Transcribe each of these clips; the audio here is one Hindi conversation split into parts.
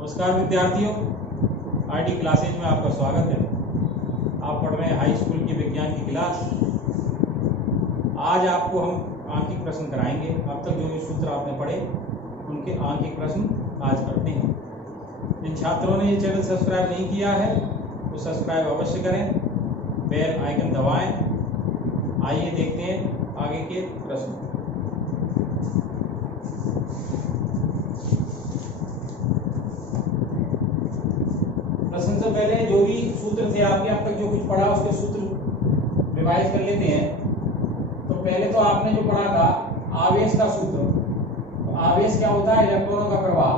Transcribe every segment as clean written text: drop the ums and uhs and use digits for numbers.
नमस्कार विद्यार्थियों, आईटी क्लासेज में आपका स्वागत है। आप पढ़ रहे हैं हाई स्कूल की विज्ञान की क्लास। आज आपको हम आंकिक प्रश्न कराएंगे। अब तक जो भी सूत्र आपने पढ़े उनके आंकिक प्रश्न आज करते हैं। जिन छात्रों ने ये चैनल सब्सक्राइब नहीं किया है वो सब्सक्राइब अवश्य करें, बेल आइकन दबाएं। आइए देखते हैं आगे के प्रश्न। प्रश्न से पहले जो भी सूत्र थे आपके अब तक जो कुछ पढ़ा उसके सूत्र रिवाइज कर लेते हैं। तो पहले तो आपने जो पढ़ा था आवेश का सूत्र। तो आवेश क्या होता है? इलेक्ट्रॉनों का प्रवाह।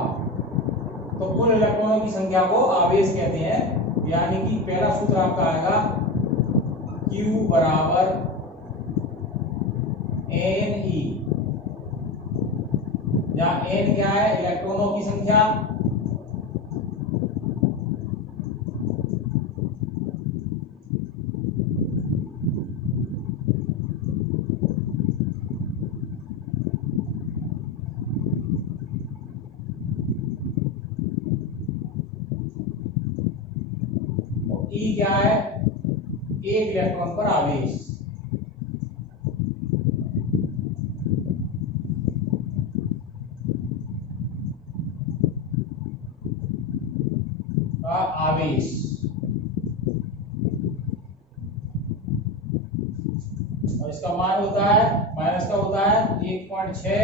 तो कुल इलेक्ट्रॉनों की संख्या को आवेश कहते हैं। यानी कि पहला सूत्र आपका आएगा Q बराबर NE, जहां N क्या है? इलेक्ट्रॉनों की संख्या। E क्या है? एक इलेक्ट्रॉन पर आवेश। का आवेश। और इसका मान होता है माइनस का होता है 1.6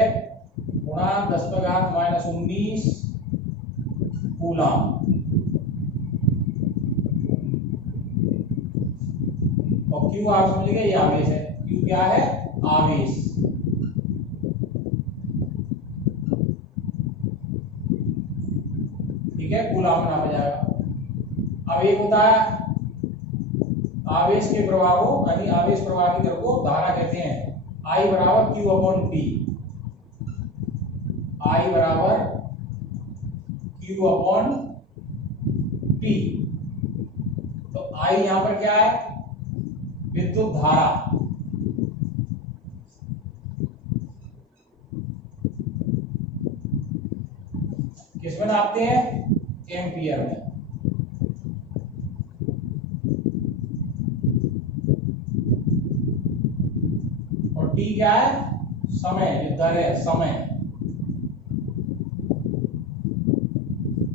गुणा 10⁻⁻19 कूलम। और Q आप समझ गए, ये आवेश है। Q क्या है? आवेश। ठीक है, कूलम में नापा जाएगा। अब एक होता है आवेश के प्रवाह को, यानी आवेश प्रवाह की दर को धारा कहते हैं। I बराबर Q/T। I बराबर Q/T। तो I यहां पर क्या है? विद्युत धारा। किसमें नापते हैं? एम्पियर में। और T क्या है? समय, जो दर है, समय।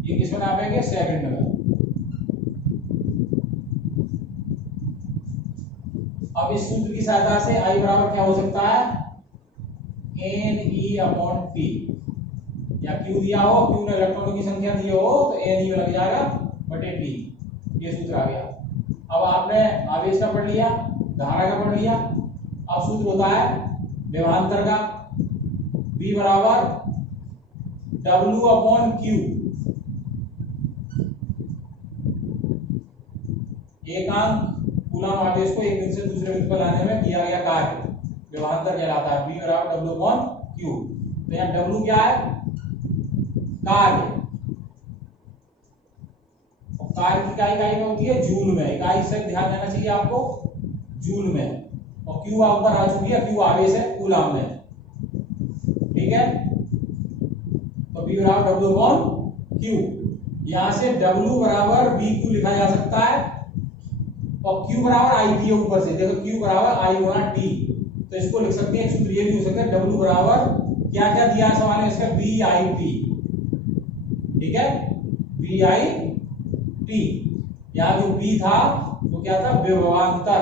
ये किसमें नापेंगे? सेकंड में। अब इस सूत्र की सहायता से I बराबर क्या हो सकता है? NE/T। या Q दिया हो, Q ने इलेक्ट्रॉनों की संख्या दी हो तो NE में लग जाएगा बटे T। ये सूत्र आ गया। अब आपने आवेश का पढ़ लिया, धारा का पढ़ लिया। अब सूत्र होता है विभवांतर का। V बराबर W/Q। एकांक कूलम आवेश को एक बिंदु से दूसरे बिंदु पर लाने में किया गया कार्य विभवांतर कहलाता है। V बराबर W/Q। तो यहाँ W क्या है? कार्य। और कार्य की इकाई में होती है जूल में। इकाई से ध्यान देना चाहिए आपको, जूल में। और Q ऊपर आ चुकी है, Q आवेश है कूलम में। ठीक है, तो V बराबर W/Q। यहां से W बराबर VQ लिखा जा सकता है। और Q बराबर IT है ऊपर से। देखो Q बराबर I गुणा T। तो इसको लिख सकते हैं, सूत्र ये भी हो सकता है W बराबर क्या क्या दिया है सवाल में इसका? VIT। ठीक है, VIT। यहां जो V था वो क्या था? विभवांतर।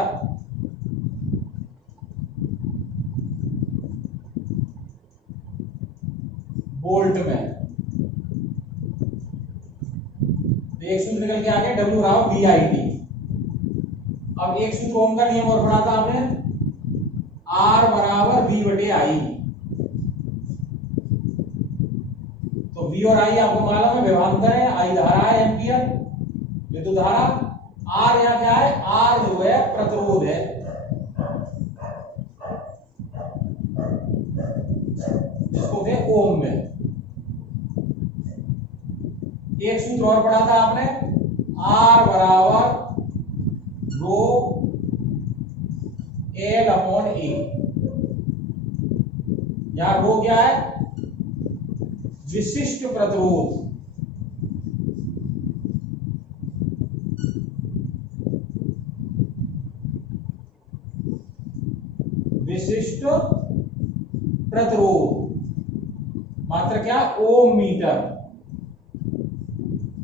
वोल्ट में। तो एक सूत्र निकल के आ गया W बराबर VIT। अब एक सूत्र ओम का नियम और पढ़ा था आपने, R बराबर V बटे I। तो V और I आपको मालूम है विभवांतर है, I धारा है, एम्पियर विद्युत धारा। R यहाँ क्या है? R जो है प्रतिरोध है। जिसको थे ओम में। एक सूत्र और पढ़ा था आपने, R बराबर रो L/A। यहां रो क्या है? विशिष्ट प्रतिरोध। विशिष्ट प्रतिरोध, मात्रा क्या, ओम मीटर,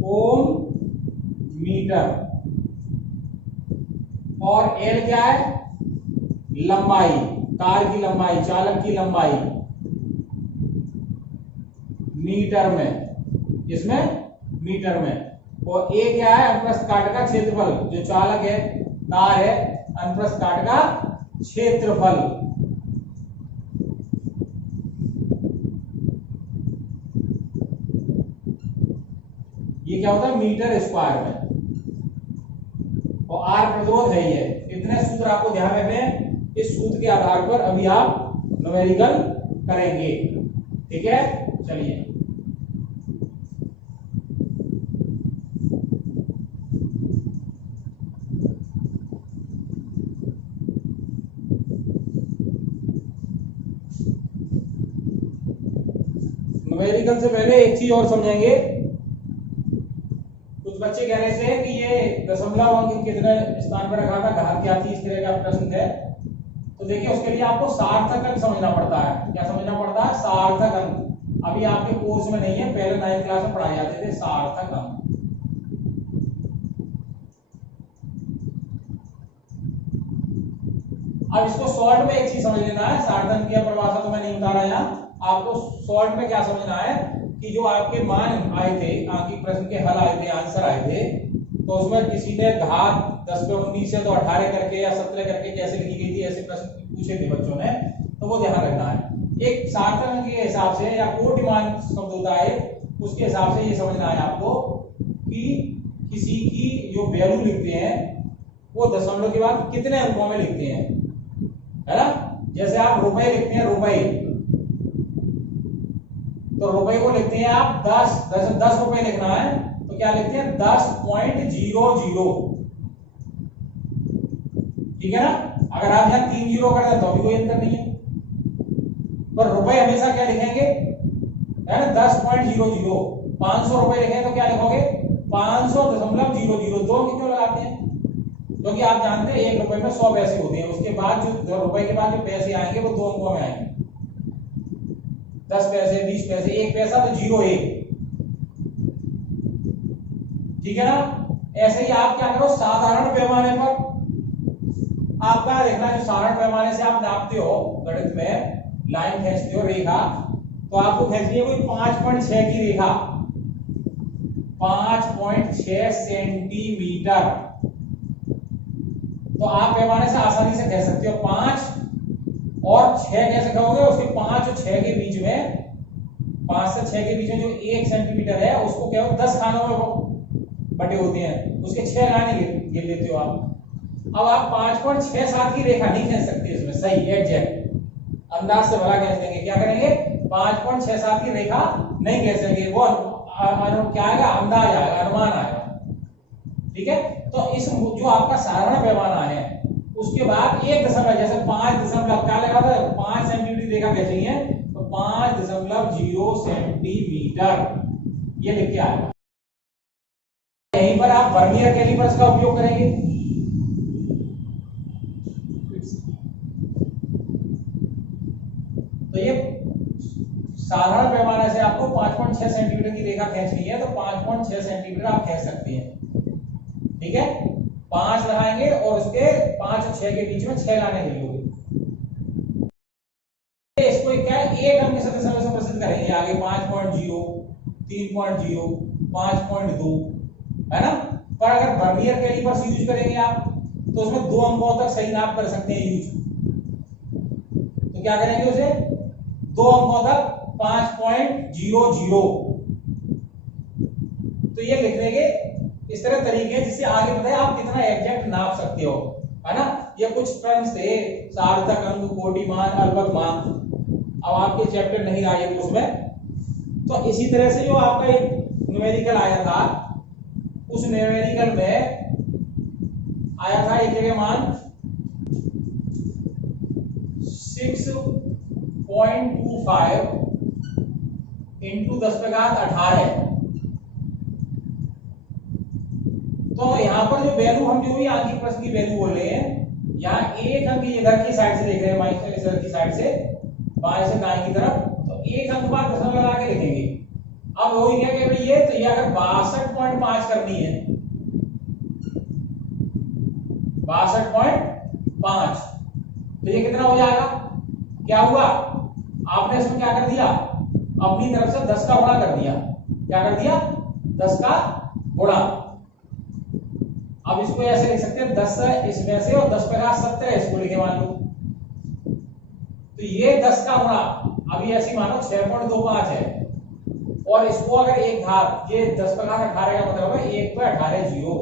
ओम मीटर। और एल क्या है, लंबाई, कार की लंबाई, चालक की लंबाई मीटर में, इसमें मीटर में। और ए क्या है, अनुप्रस्थ काट का क्षेत्रफल, जो चालक है, तार है, अनुप्रस्थ काट का क्षेत्रफल। ये क्या होता है, मीटर स्क्वायर में। और आर प्रतिरोध है ये। इतने सूत्र आपको ध्यान रखने हैं। इस सूत्र के आधार पर अभी आप न्यूमेरिकल करेंगे, ठीक है। चलिए, न्यूमेरिकल से पहले एक चीज और समझेंगे। कुछ बच्चे कह रहे थे कि ये दशमलव अंक कितने स्थान पर रखा था, घात क्या थी, इस तरह का प्रश्न है। तो देखिए, उसके लिए आपको सार्थक अंक समझना पड़ता है। क्या समझना पड़ता है, सार्थक अंक। अभी आपके कोर्स में नहीं है, पहले 9th क्लास में पढ़ाए जाते थे सार्थक अंक। अब इसको शॉर्ट में एक चीज समझ लेना है, सार्थक अंक की परिभाषा तो मैं नहीं बता रहा यहाँ, आपको शॉर्ट में क्या समझना है कि जो आपके मान आए थे, आपकी प्रश्न के हल आए थे, आंसर आए थे, तो उसमें किसी ने घात 10 पे 19 से तो 18 करके या 17 करके कैसे लिखी गई थी, ऐसे प्रश्न पूछे थे बच्चों ने, तो वो ध्यान रखना है। एक सार्थक अंक के हिसाब से या कोटिमान शब्द होता है, उसके हिसाब से ये समझना है आपको कि किसी की जो वैल्यू लिखते हैं वो दशमलव के बाद कितने अंकों में लिखते हैं, है ना। जैसे आप रुपए लिखते हैं, रुपए, तो रुपए को लिखते हैं आप 10 रुपए लिखना है तो क्या लिखते हैं, 10.00, ठीक है ना। अगर आप यहाँ 3 जीरो कर दें तो भी कोई अंतर नहीं है, पर रुपए हमेशा क्या लिखेंगे, है ना, 10.00। 500 रुपए लिखें तो क्या लिखोगे, 500.00। 2 अंक क्यों लगाते हैं, क्योंकि आप जानते हैं 1 रुपए में 100 पैसे होते हैं। उसके बाद जो रुपए के बाद जो पैसे आएंगे वो 2 अंकों में आएंगे, 10 पैसे, 20 पैसे, 1 पैसा तो 01, ठीक है ना। ऐसे ही आप क्या करो, साधारण पैमाने पर आपका देखना, जो साधारण पैमाने से आप नापते हो गणित में, लाइन खींचते हो, रेखा, तो आपको खींचनी है कोई 5.6 की रेखा, 5.6 सेंटीमीटर। तो आप पैमाने से आसानी से कह सकते हो 5 और 6 कैसे कहोगे, उसके 5 और 6 के बीच में, 5 से 6 के बीच में जो 1 सेंटीमीटर है उसको क्या हो, 10 खानों में बटे होते हैं, उसके 6 लाने गिन लेते हो आप। अब आप 5.67 की रेखा नहीं खींच सकते इसमें, सही एग्जैक्ट, अंदाज से भला खींच देंगे। क्या करेंगे, 5.67 की रेखा नहीं खींचेंगे, वो क्या आएगा, अंदाज आएगा, अनुमान आएगा, ठीक है। तो इस जो आपका साधारण पैमाना है उसके बाद 1 दशमलव, जैसे 5 दशमलव क्या लगा था, 5 सेंटीमीटर रेखा खींचनी है तो 5.0 सेंटीमीटर ये लिख के आएगा। यहीं पर आप वर्नियर कैलिपर्स का उपयोग करेंगे। तो ये साधारण पैमाने से आपको 5.6 सेंटीमीटर की रेखा खींचनी है तो 5.6 सेंटीमीटर आप खींच सकते हैं, ठीक है। 5 लगाएंगे और उसके 5 और 6 के बीच में 6 लाने के लिए, इसको क्या है, एक अंक से दशमलव से प्रसिद्ध करेंगे आगे, 5.0, 3.0, 5.2, है ना। पर अगर वर्नियर कैलिपर्स यूज करेंगे आप तो उसमें 2 अंकों तक सही नाप कर सकते हैं यूज। तो क्या करेंगे, उसे 2 अंकों तक 5.00, तो ये लिख देंगे। इस तरह तरीके जिससे आगे बताए आप कितना एग्जैक्ट नाप सकते हो, है ना। ये कुछ टर्म्स थे, सार्थक अंक, कोटिमान, अल्पतमान, अब आपके चैप्टर नहीं आए उसमें। तो इसी तरह से जो आपका एक न्यूमेरिकल आया था, उस न्यूमेरिकल में आया था एक जगह मान 6.25 इंटू 10⁻18। तो यहां पर जो वैल्यू हम जो भी आंशिक प्रश्न की वैल्यू बोल रहे हैं, यहाँ एक अंक इधर की साइड से देख रहे हैं, माइनस इधर की साइड से बाएं से दाएं की तरफ, तो एक अंक बाद दशमलव लगा के लिखेंगे। अब हो गया कि भाई ये, तो ये अगर 62.5 करनी है, 62.5, तो ये कितना हो जाएगा? क्या हुआ, आपने इसमें क्या कर दिया, अपनी तरफ से 10 का गुणा कर दिया। क्या कर दिया? 10 का गुणा। अब इसको ऐसे लिख सकते हैं 10 इसमें से और 10 पे 17 इसको लिखे मान लो, तो ये 10 का गुणा अभी ऐसी मानो 6.25 है, और इसको अगर एक घात, ये 10 पे 18 का मतलब है 1 पे 18 जीरो,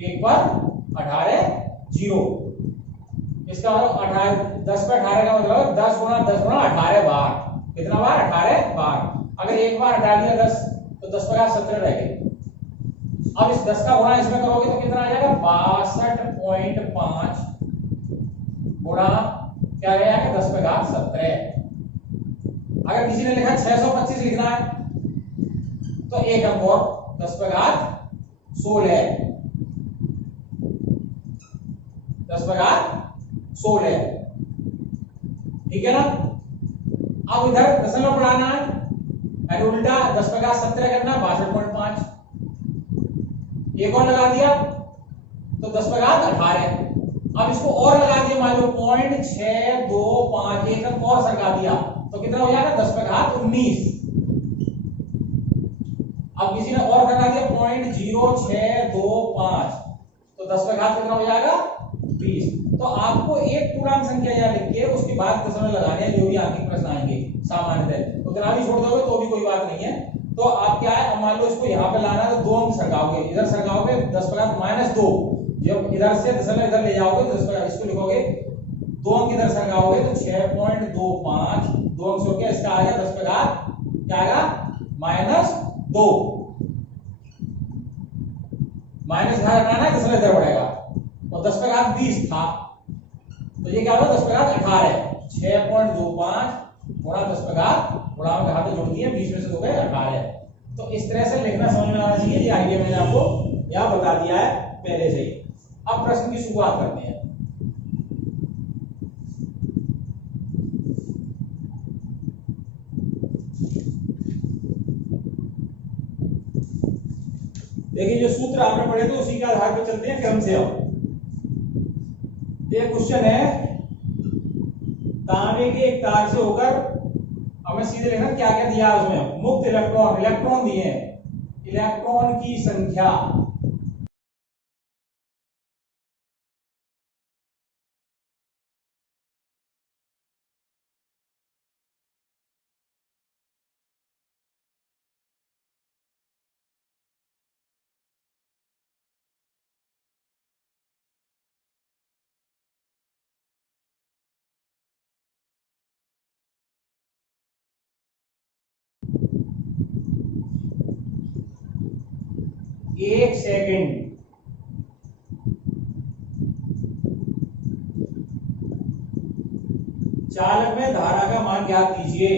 1 पर 18 जीरो, इसका मतलब 18, 10 पे 18 का मतलब 10 गुणा 10 गुणा 18 बार। कितना बार? 18 बार। अगर एक बार हटा दिया 10, तो 10 पे 17 रह गए। अब इस 10 का गुणा इसमें करोगे तो कितना आ जाएगा? 62.5 गुणा क्या रहेगा? 10 पे 17। अगर किसी ने लिखा 625 लिखना है, तो एक अंक और 10 पे 16, 10 पे 16, ठीक है ना? अब इधर दशमलव बढ़ाना है, यानी उल्टा 10 पे 17 करना, 62.5, एक और लगा दिया तो 10 पे 18। अब इसको और लगा दिया, मान लो 0.625, एक अंक और सरका दिया, तो कितना हो जाएगा? 10 पे 19। अब किसी ने और लगा दिया 0.0625, तो 10 पे कितना हो जाएगा? 20। तो आपको एक पूर्णांक संख्या यहाँ लिख के उसके बाद दशमलव लगाने हैं, जो भी आगे प्रश्न आएंगे सामान्यतः, उतना भी छोड़ दोगे तो भी कोई बात नहीं है। तो आप क्या है, मान लो इसको यहाँ पे लाना है, तो 2 अंक सरकाओगे, इधर सरकाओगे 10 पे -2, जब इधर से दशमलव इधर ले जाओगे तो 10 पे इसको लिखोगे, 2 अंक इधर सरकाओगे तो 6.25, 2 अंक से इसका आ गया 10 पे क्या आएगा? -2, माइनस इधर हटाना है, दशमलव इधर बढ़ेगा, और 10 पे 20 था, तो ये क्या होगा? 10 पे 18, 6.25 गुणा 10 पे गुणा में हाथ जोड़ दिए, 20 में से 2 गए 18। तो इस तरह से लिखना समझ में आना चाहिए। ये आइडिया मैंने आपको यहाँ बता दिया है पहले से ही। अब प्रश्न की शुरुआत करते हैं। देखिए, जो सूत्र आपने पढ़े थे उसी के आधार पर चलते हैं क्रम से। अब एक क्वेश्चन है, तांबे के एक तार से होकर, हमें सीधे लिखना क्या क्या दिया है उसमें, मुक्त इलेक्ट्रॉन दिए हैं, इलेक्ट्रॉन की संख्या एक सेकंड। चालक में धारा का मान ज्ञात कीजिए।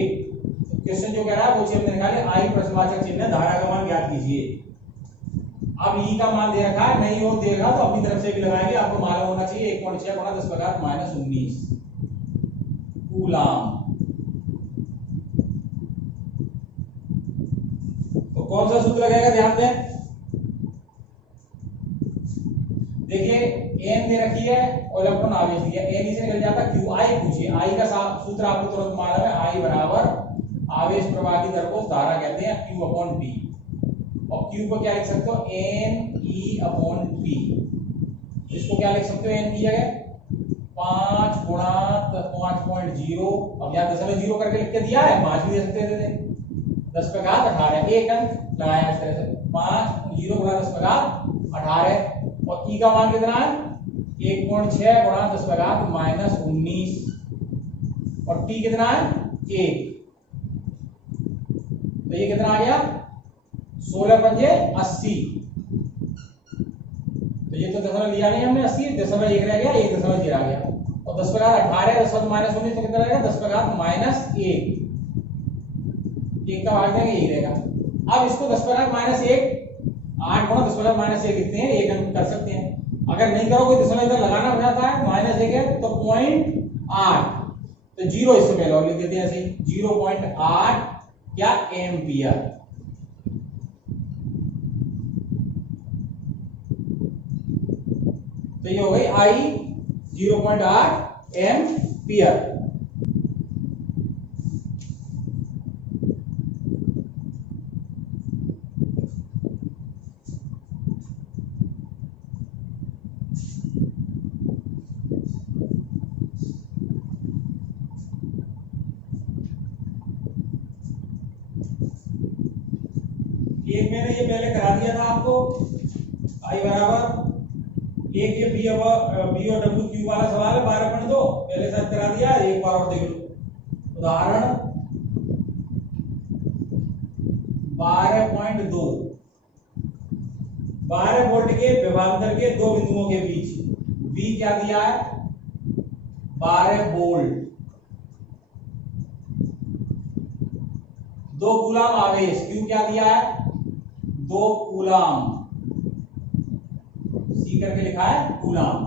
क्वेश्चन जो कह रहा है वो हमने निकाले, आई प्रश्नवाचक चिन्ह, धारा का मान ज्ञात कीजिए। अब ई का मान दे रखा है, नहीं हो देगा तो अपनी तरफ से भी लगाएंगे। आपको मालूम होना चाहिए 1.6 गुणा 10 पे -19 कूलाम। तो कौन सा सूत्र लगेगा? ध्यान दें, देखिए एन दे रखी है और इलेक्ट्रॉन आवेश दिया, एन से निकल जाता क्यू आई। पूछिए आई का सूत्र आपको तुरंत मालूम है, आई बराबर आवेश प्रवाह की दर को धारा कहते हैं, क्यू अपॉन पी। और क्यू को क्या लिख सकते हो? N E upon P. इसको क्या लिख सकते हो एन की जगह? 5 गुणा 5.0, अब यहाँ 0 करके लिख के दिया है, 5 भी दे सकते थे, 10 पे 18, एक अंक लगाया इस तरह से, 5 0 गुणा 10 पे 18। और ई का मान कितना है? 1.6 गुणा 10 पे -19, और टी कितना है? 1। तो ये कितना आ गया? 16 पंजे 80। तो ये तो दशमलव लिया नहीं हमने, 80 दशमलव 1 रह गया, 1 दशमलव 0 आ गया, और 10 पे 18 10 -19 तो कितना रहेगा? 10 पे -1, 1 का भाग देंगे, यही रहेगा। अब इसको 10 पे -1, 8 गुणा 10 पे -1 कितने हैं? 1 अंक कर सकते हैं, अगर नहीं करोगे तो समय इधर लगाना पड़ता है, -1 है तो 0.8, तो 0 इससे पहले और लिख देते हैं ऐसे 0.8 क्या एम्पियर। तो ये हो गई आई 0.8 एम्पियर। एक मैंने ये पहले करा दिया था आपको, आई बराबर एक, ये बी और डब्ल्यू क्यू वाला सवाल है 12.2 पहले साथ करा दिया, एक बार और देख लो। उदाहरण 12.2, 12 वोल्ट के विभवांतर के दो बिंदुओं के बीच V क्या दिया है 12 वोल्ट, 2 कूलाम आवेश, Q क्या दिया है 2 कूलाम, C करके लिखा है कूलाम।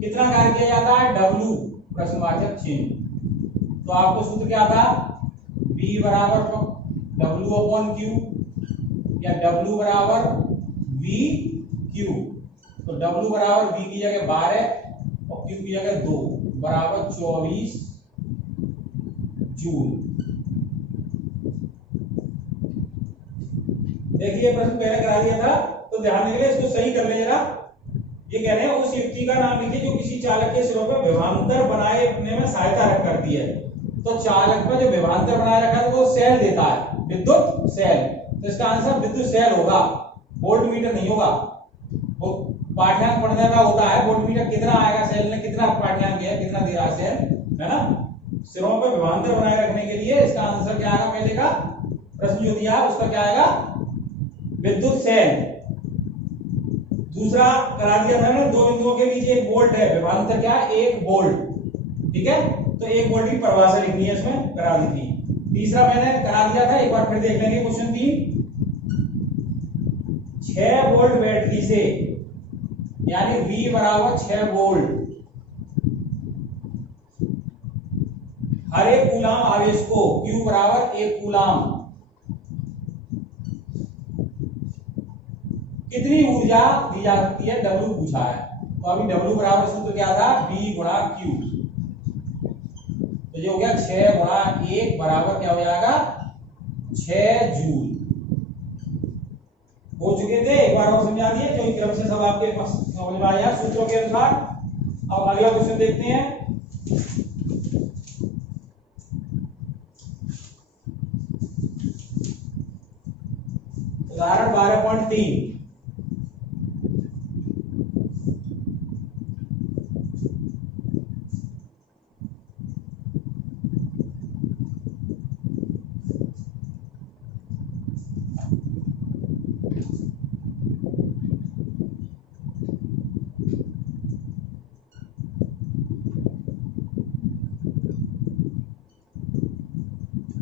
कितना कार्य किया जाता है W, प्रश्नवाचक चिन्ह। तो आपको सूत्र क्या था B बराबर W अपॉन Q या W बराबर V Q। तो W बराबर V की जगह 12 और Q की जगह 2 बराबर 24 जूल। देखिए प्रश्न पहले करा दिया था, तो ध्यान देंगे इसको सही कर ले जरा। ये कह रहे हैं उस युक्ति का नाम लिखिए जो किसी चालक के सिरों पर विभवांतर बनाए रखने में सहायता करती है। तो चालक में जो विभवांतर बनाए रखा है वो सेल देता है, विद्युत सेल। तो इसका आंसर विद्युत सेल होगा, वोल्ट मीटर नहीं होगा। वो पाठ्यांक पढ़ने का होता है, वोल्ट मीटर कितना आएगा, सेल ने कितना पाठ्यांक है, कितना दे रहा है सेल, है ना। सिरों पर विभवांतर बनाए रखने के लिए इसका आंसर क्या आएगा, पहले का प्रश्न जो दिया उसका क्या आएगा विद्युत सेल। दूसरा करा दिया था ना, दो बिंदुओं के बीच 1 वोल्ट है, विभवांतर क्या है 1 वोल्ट, ठीक है। तो 1 वोल्ट की परिभाषा लिखनी है, इसमें करा दी थी। तीसरा मैंने करा दिया था, एक बार फिर देख लेंगे क्वेश्चन 3। 6 वोल्ट बैटरी से, यानी V बराबर 6 वोल्ट, हर एक कूलाम आवेश को Q बराबर 1 कूलाम कितनी ऊर्जा दी जा सकती है W पूछा है। तो अभी W बराबर सूत्र क्या था B गुणा Q। तो ये हो गया 6 गुणा 1 बराबर क्या हो जाएगा 6 जूल। हो चुके थे, एक बार और समझा दिए, जो क्रम से सब आपके पास समझ में आया सूत्रों के अनुसार। अब अगला क्वेश्चन देखते हैं। उदाहरण 12.3।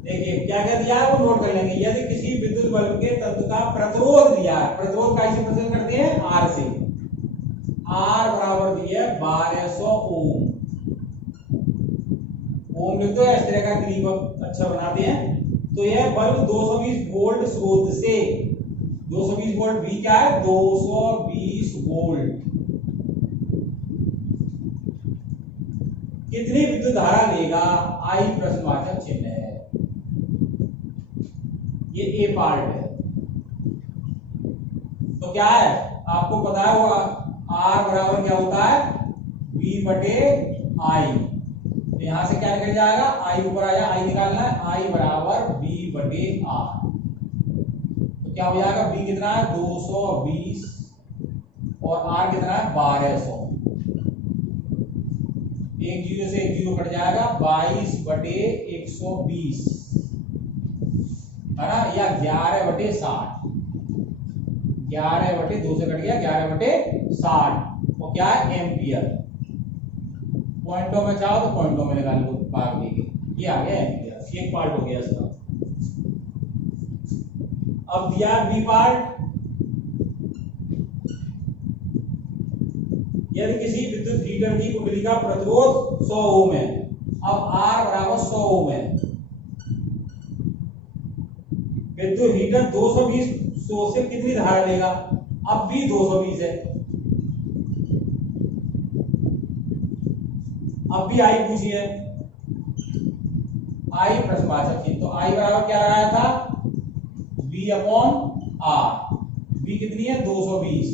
देखिए क्या क्या दिया है वो नोट कर लेंगे। यदि किसी विद्युत बल्ब के तत्व का प्रतिरोध दिया है, प्रतिरोध का इसे प्रदर्शन करते हैं R से, R बराबर दिया है 1200 ओम। ओम लिख दो, इस तरह का क्लिप अच्छा बनाते हैं। तो यह बल्ब 220 वोल्ट स्रोत से, 220 वोल्ट V क्या है 220 वोल्ट, कितनी विद्युत धारा लेगा I प्रश्नवाचक चिन्ह है। ये ए पार्ट है। तो क्या है आपको पता है वो R बराबर क्या होता है V बटे I। तो यहां से क्या निकल जाएगा I ऊपर आया, I निकालना है, I बराबर V बटे R। तो क्या हो जाएगा V कितना है 220 और R कितना है 1200। एक जीरो से एक जीरो कट जाएगा 22 बटे 120 है ना, या 11 बटे 60। 11 बटे 2 से कट गया 11 बटे 60 और क्या है एम्पियर। पॉइंटों में चाहो तो पॉइंटों में निकाल लो भाग लेके, ये आ गया एम्पियर, एक पार्ट हो गया इसका। अब दिया बी पार्ट, यदि किसी विद्युत हीटर की कुंडली का प्रतिरोध 100 ओम है, अब R बराबर 100 ओम है, विद्युत हीटर 220 100 से कितनी धारा लेगा? अब भी 220 है, अब भी आई पूछी है, आई प्रश्नवाचक चिन्ह, तो आई बराबर क्या लगाया था? V upon are. V कितनी है? 220,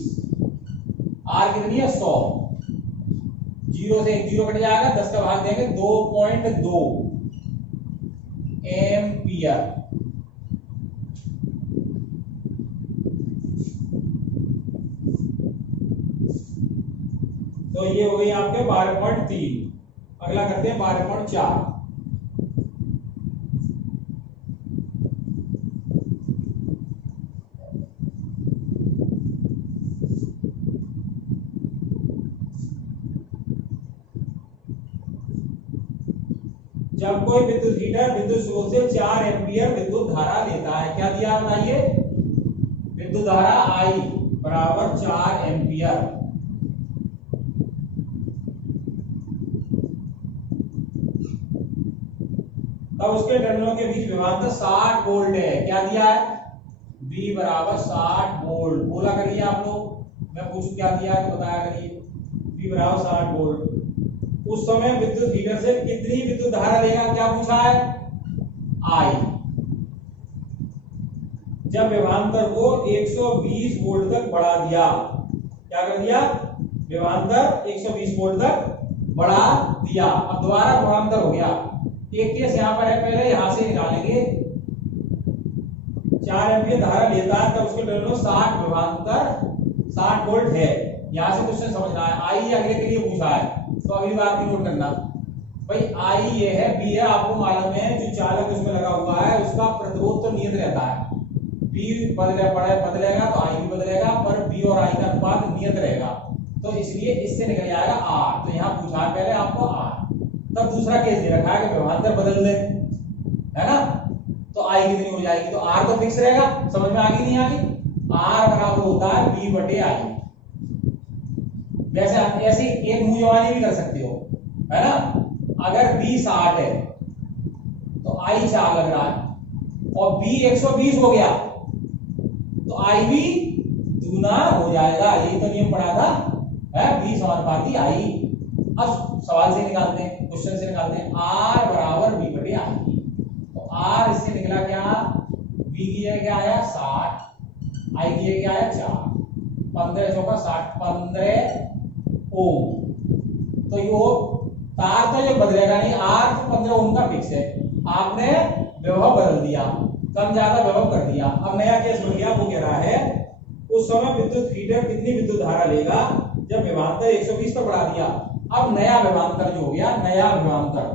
R कितनी है? 100। 0 से 1 0 कट जाएगा, 10 का भाग देंगे 2.2 एम्पियर। तो ये हो गई आपके 12.3। अगला करते हैं 12.4। जब कोई विद्युत हीटर विद्युत स्रोत से 4 एम्पियर विद्युत धारा लेता है, क्या दिया बताइए? विद्युत धारा I बराबर 4 एम्पियर। तब उसके टर्मिनलों के बीच विभवांतर 60 वोल्ट है, क्या दिया है? V बराबर 60 वोल्ट। बोला करिए आप लोग, मैं पूछूं क्या दिया है तो बताया करिए। V बराबर 60 वोल्ट। उस समय विद्युत हीटर से कितनी विद्युत धारा लेगा, क्या पूछा है? I। जब विभवांतर को 120 वोल्ट तक बढ़ा दिया, क्या कर दिया? विभवांतर 120 वोल्ट तक बढ़ा दिया। अब दोबारा विभवांतर हो गया। एक केस यहां पर है, पहले यहां से निकालेंगे। 4 एम्पियर धारा लेता है, तब उसके टर्मिनल 60 विभवांतर 60 वोल्ट है। यहां से क्वेश्चन समझना है। आई अगले के लिए पूछा है, तो अगली बात भी नोट करना भाई। आई ये है, बी है, आपको मालूम है जो चालक उसमें लगा हुआ है उसका प्रतिरोध तो नियत रहता है। बी बदलेगा तो आई भी बदलेगा, पर बी और आई का अनुपात नियत रहेगा, तो इसलिए इससे निकल जाएगा आर। तो यहाँ पूछा है पहले आपको आर, तब दूसरा केस दे रखा है कि विभवांतर बदल दे, है ना? तो आई कितनी हो जाएगी? तो आर तो फिक्स रहेगा। समझ में आ गई नहीं आ गई? आर बराबर होता है बी बटे आई। वैसे आप ऐसी एक मुंह जवानी भी कर सकते हो, है ना? अगर B 60 है तो I 4 लग रहा है, और B 120 हो गया तो I भी दूना हो जाएगा। यही तो नियम पढ़ा था, है? B समानुपाती I। अब सवाल से निकालते हैं, क्वेश्चन से निकालते हैं। R बराबर B बटे I। तो R इससे निकला क्या? B की जगह क्या आया? 60, I की जगह क्या आया? 4। 15 चौका 60, 15 ओम। तो यो तार तो ये बदलेगा नहीं, आर तो 15 ओम का फिक्स है। आपने विभव बदल दिया, कम ज्यादा विभव कर दिया। अब नया केस बन गया, वो कह रहा है उस समय विद्युत हीटर कितनी विद्युत धारा लेगा जब विभवांतर 120 पर बढ़ा दिया। अब नया विभवांतर जो हो गया, नया विभवांतर,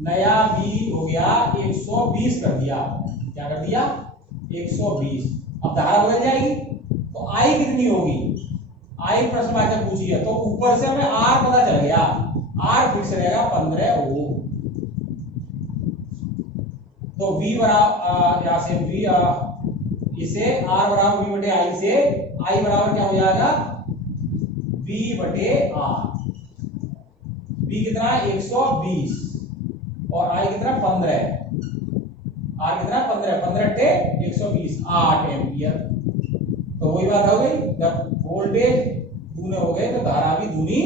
नया भी हो गया 120 कर दिया। क्या कर दिया? 120। अब धारा बदल जाएगी, तो आई कितनी होगी? आई प्रश्नवाचक पूछी है, तो ऊपर से हमें आर पता चल गया। आर फिक्स रहेगा 15 ओम। तो V बराबर यहां से V इसे R बराबर V बटे I से I बराबर क्या हो जाएगा? V बटे R। V कितना है? 120, और I कितना? 15। R कितना? 15। 15 टे 120, 8 एम्पियर। तो वही बात हो गई, जब वोल्टेज दूने हो गए तो धारा भी दूनी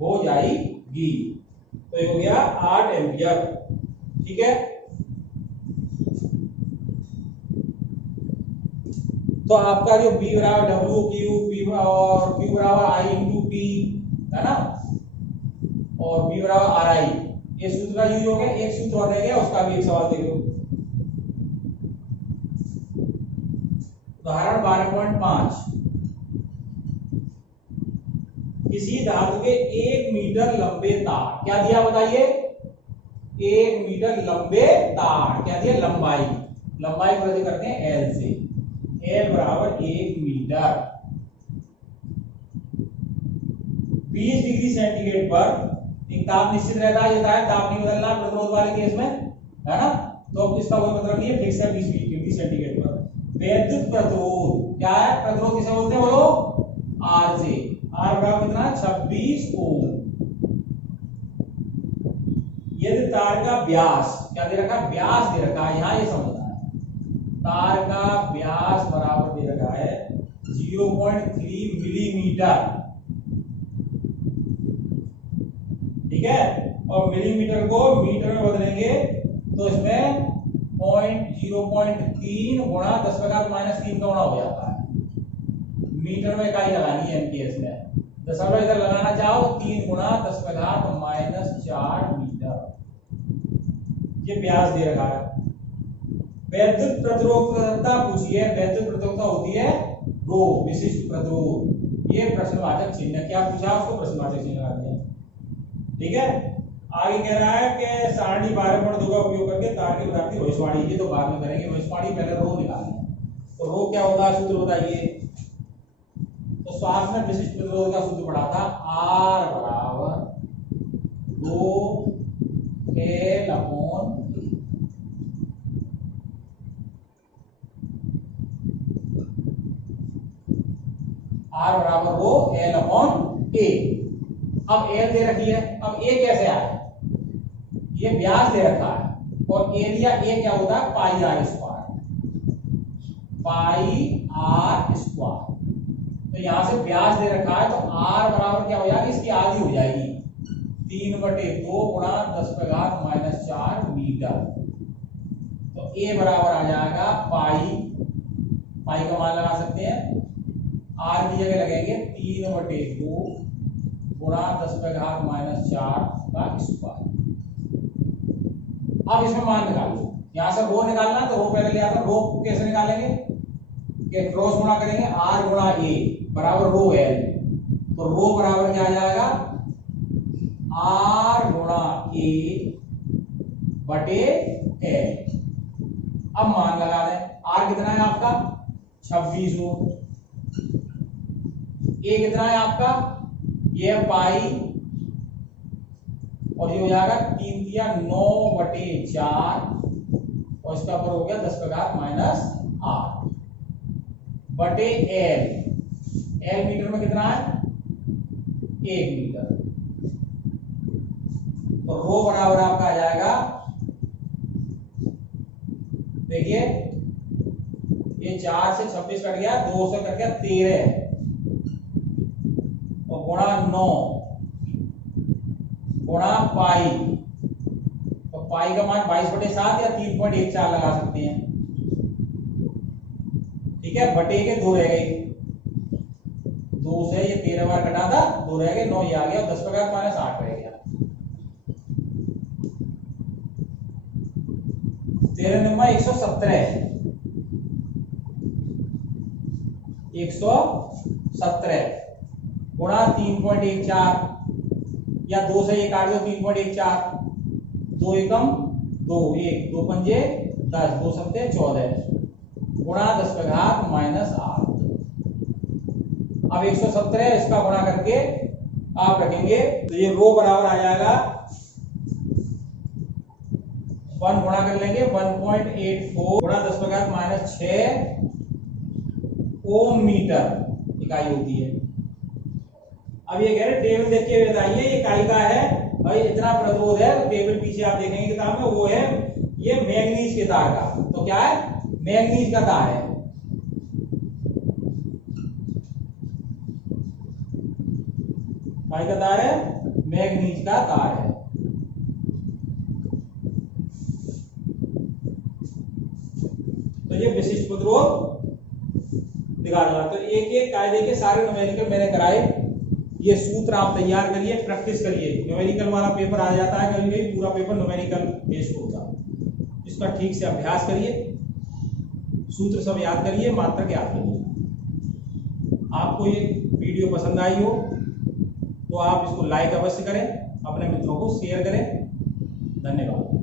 हो जाएगी। तो ये हो गया 8 एम्पियर। ठीक है, तो आपका जो B बराबर डब्ल्यू क्यू, P और Q बराबर I इंटू T, है ना, और B बराबर आर आई, ये सूत्र का यूज हो गया। एक सूत्र और रह गया, उसका भी एक सवाल देखो। उदाहरण 12.5। किसी धातु के 1 मीटर लंबे तार, क्या दिया बताइए? 1 मीटर लंबे तार, क्या दिया? लंबाई। लंबाई को करते हैं L से, L बराबर 1 मीटर। 20 डिग्री सेंटीग्रेड पर एक ताप निश्चित रहता है। ये ताप नहीं बदलना प्रतिरोध वाले केस में, है ना? तो इसका कोई मतलब नहीं है, फिक्स है 20 डिग्री सेंटीग्रेड पर। विद्युत प्रतिरोध क्या है? प्रतिरोध किसे बोलते हैं बोलो? आर से। आर बराबर कितना 26 ओम। यदि तार का व्यास क्या दे रखा है, व्यास दे रखा है, यहां ये समझना है, तार का व्यास बराबर दे रखा है 0.3 मिलीमीटर, ठीक है, और मिलीमीटर को मीटर में बदलेंगे तो इसमें 0.3 गुणा 10⁻³ का गुणा हो जाता है। मीटर में इकाई लगानी है इनके, इसमें दशमलव इधर लगाना चाहो 3 गुणा 10⁻⁴ मीटर, ये व्यास दे रखा है। वैद्युत प्रतिरोधकता पूछी है, वैद्युत प्रतिरोधकता होती है रो, विशिष्ट प्रतिरोध। ये प्रश्नवाचक चिन्ह, क्या पूछा उसको, प्रश्नवाचक चिन्ह लगा दिया, ठीक है। आगे कह रहा है कि सारणी 12.2 का उपयोग करके तार के पदार्थ की भविष्यवाणी, ये तो बाद में करेंगे भविष्यवाणी, पहले रो निकालना है। तो रो क्या होगा, सूत्र बताइए। तो स्वास्थ्य में विशिष्ट प्रतिरोध का सूत्र पढ़ा था, आर बराबर रो एल अपॉन आर बराबर रो एल अपॉन ए। अब एल दे रखी है, अब ए कैसे आया, ये व्यास दे रखा है और एरिया ए क्या होता है, pi r square, pi r square. तो यहां से व्यास दे रखा है तो आर बराबर क्या हो जाएगी, इसकी आधी हो जाएगी 3/2 गुणा 10⁻⁴ मीटर। तो ए बराबर आ जाएगा पाई, पाई का मान लगा सकते हैं, आर की जगह लगेंगे 3/2 गुणा 10⁻⁴ का स्क्वायर। अब इसमें मान निकालो, यहां से रो निकालना तो रो पहले ले आता, रो कैसे निकालेंगे कि क्रॉस गुणा करेंगे, आर गुणा ए बराबर रो एल, तो रो बराबर क्या आ जाएगा, आर गुणा ए बटे एल। अब मान लगा दें, आर कितना है आपका 26 ओम, ए कितना है आपका, ये पाई, और ये हो जाएगा 3 दिया 9/4 और इसका ऊपर हो गया 10⁻⁸ बटे एल। एल मीटर में कितना है 1 मीटर। तो रो बराबर आपका आ जाएगा, देखिए ये 4 से 26 कट गया, 2 से कट गया 13 और गुणा 9 गुणा पाई, तो पाई का मान 22/7 या 3.14 लगा सकते हैं, ठीक है। बटे के 2 रह गए, 2 से ये 13 बार कटा था, 2 रह गए, 9 ये आ गया, 10⁻⁸ रह गया। 13 × 117 गुणा 3.14 या 2 से ये काट दो 3.14, 2 एकम 2, 1 2 पंजे 10, 2 सत्ते 14 गुणा 10⁻⁸। अब 117 इसका गुणा करके आप रखेंगे तो ये रो बराबर आ जाएगा, 1 गुणा कर लेंगे 1.84 गुणा 10⁻⁶ ओम मीटर इकाई होती है। अब ये कह रहे टेबल देख के बताइए ये इकाई का है भाई, इतना प्रतिरोध है, तो टेबल पीछे आप देखेंगे किताब में, वो है ये मैंगनीज के तार का, तो क्या है मैंगनीज का तार है। भाई का तार है, मैंगनीज का तार है। तो ये विशिष्ट प्रतिरोध दिखाना। तो एक एक कायदे के सारे न्यूमेरिकल मैंने कराए, ये सूत्र आप तैयार करिए, प्रैक्टिस करिए। न्यूमेरिकल वाला पेपर आ जाता है कभी कभी, पूरा पेपर न्यूमेरिकल बेस्ड होता है, इसका ठीक से अभ्यास करिए, सूत्र सब याद करिए, मात्रक याद करिए। आपको ये वीडियो पसंद आई हो तो आप इसको लाइक अवश्य करें, अपने मित्रों को शेयर करें। धन्यवाद।